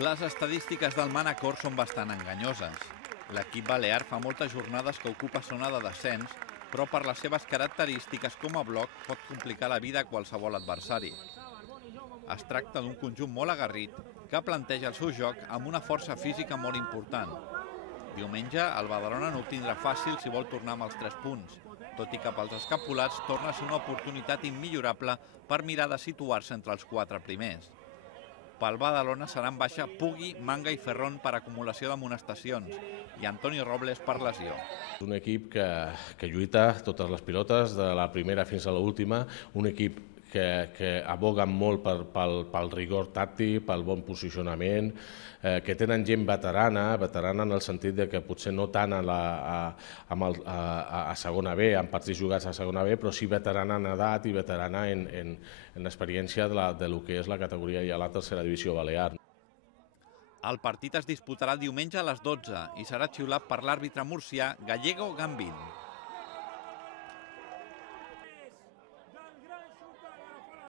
Les estadístiques del Manacor són bastant enganyoses. L'equip balear fa moltes jornades que ocupa zona de descens, però per les seves característiques com a bloc pot complicar la vida a qualsevol adversari. Es tracta d'un conjunt molt aguerrit que planteja el seu joc amb una força física molt important. Diumenge, el Badalona no ho tindrà fàcil si vol tornar amb els 3 punts, tot i que pels escapulats torna a ser una oportunitat immillorable per mirar de situar-se entre els 4 primers. Pel Badalona seran baixa Pugui, Manga i Ferrón per acumulació d'amonestacions i Antoni Robles per lesió. Un equip que lluita totes les pilotes, de la primera fins a l'última, un equip que aboga molt pel rigor tàctic, pel bon posicionament, que tenen gent veterana en el sentit de que potser no tant a segona B, en partits jugats a segona B, però sí veterana en edat i veterana en experiència de lo que és la categoria i a la tercera divisió balear. El partit es disputarà diumenge a les 12 i serà xiulat per l'àrbitre murcià Gallego Gambín.